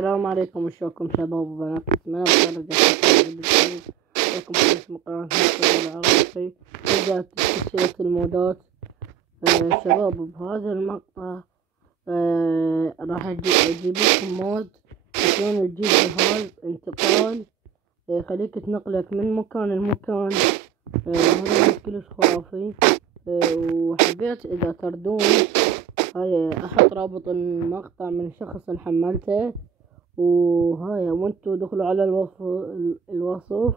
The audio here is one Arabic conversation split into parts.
السلام عليكم، وشلونكم شباب وبنات؟ أتمنى بخير. رجعت لكم في اسم قناة مستوى العراقي. رجعت سلسلة المودات. شباب بهذا المقطع راح أجيب لكم مود شلون تجيب جهاز انتقال يخليك تنقلك من مكان لمكان. هذا مود كلش خرافي. وحبيت إذا تردون هاي احط رابط المقطع من شخص حملته، وهاي وانتو دخلوا على الوصف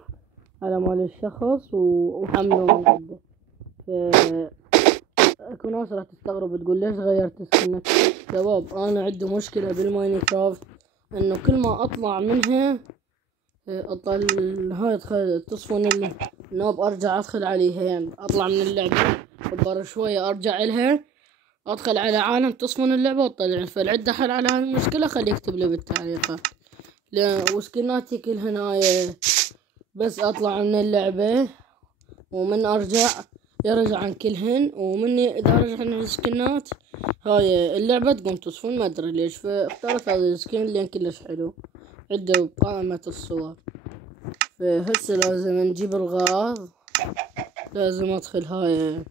على مال الشخص وحملوا من عنده. اكو ناس راح تستغرب تقول ليش غيرت سكنك. شباب انا عندي مشكلة بالماينكرافت انه كل ما اطلع منها هاي تصفن النوب ارجع ادخل عليها، يعني اطلع من اللعبة كبر شوية ارجع لها ادخل على عالم تصفن اللعبة وتطلع. فالعد حل على هاي المشكلة خليه يكتب لي بالتعليقات. وسكناتي كلها هاي بس اطلع من اللعبة ومن ارجع يرجع عن كلهن، ومن اذا رجع عن السكنات هاي اللعبة تقوم تصفن ما ادري ليش. فاخترت هذا السكن لان كلش حلو عنده بقائمة الصور. فهسه لازم نجيب الغراض. لازم ادخل هاي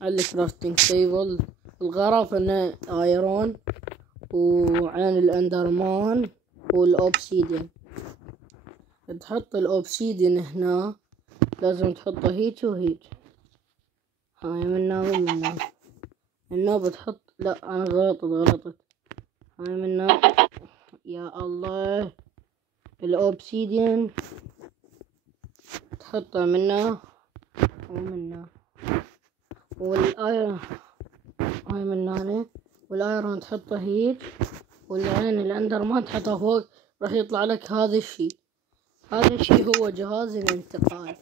على الكرافتنج تيبل. الغرض انه ايرون وعين الاندرمان والاوبسيديان. تحط الاوبسيديان هنا، لازم تحطه هيك وهيك. هاي منا ومنا. هنا بتحط، لا انا غلطت. هاي منا. يا الله. الاوبسيديان تحطه منا ومنا، والايرون هاي من هنا، والايرون تحطه هيك، والعين الاندرمان تحطه فوق. راح يطلع لك هذا الشي. هذا الشي هو جهاز الانتقال.